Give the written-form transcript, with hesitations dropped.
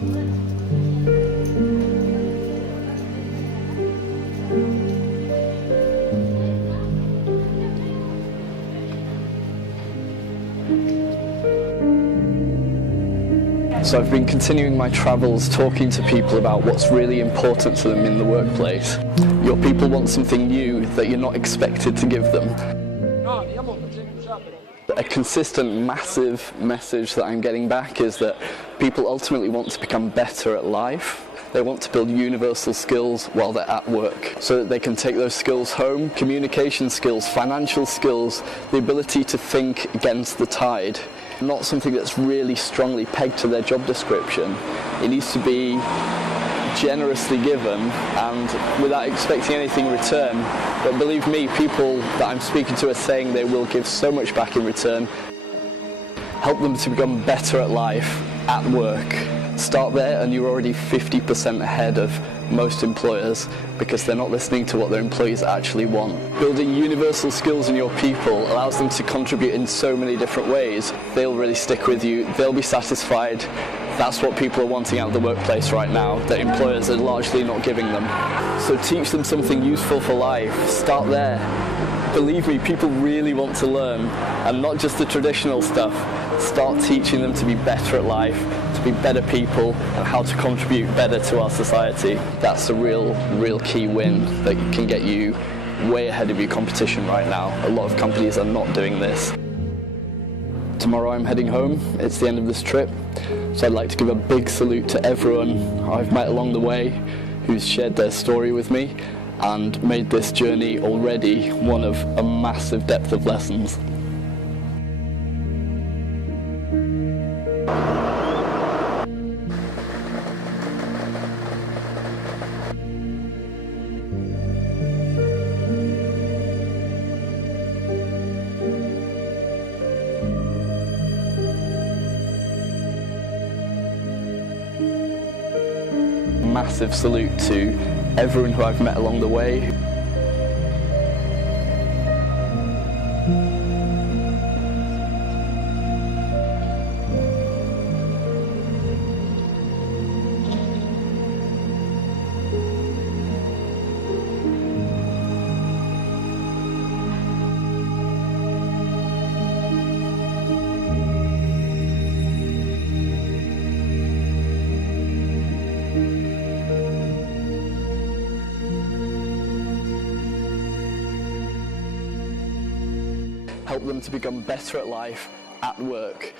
So I've been continuing my travels talking to people about what's really important to them in the workplace. Your people want something new that you're not expected to give them. A consistent, massive message that I'm getting back is that people ultimately want to become better at life. They want to build universal skills while they're at work so that they can take those skills home. Communication skills, financial skills, the ability to think against the tide. Not something that's really strongly pegged to their job description. It needs to be generously given and without expecting anything in return. But believe me, people that I'm speaking to are saying they will give so much back in return. Help them to become better at life, at work. Start there and you're already 50% ahead of most employers because they're not listening to what their employees actually want. Building universal skills in your people allows them to contribute in so many different ways. They'll really stick with you, they'll be satisfied. That's what people are wanting out of the workplace right now, that employers are largely not giving them. So teach them something useful for life. Start there. Believe me, people really want to learn, and not just the traditional stuff. Start teaching them to be better at life, to be better people, and how to contribute better to our society. That's a real key win that can get you way ahead of your competition right now. A lot of companies are not doing this. Tomorrow I'm heading home. It's the end of this trip. So I'd like to give a big salute to everyone I've met along the way who's shared their story with me and made this journey already one of a massive depth of lessons. Massive salute to everyone who I've met along the way. Help them to become better at life, at work.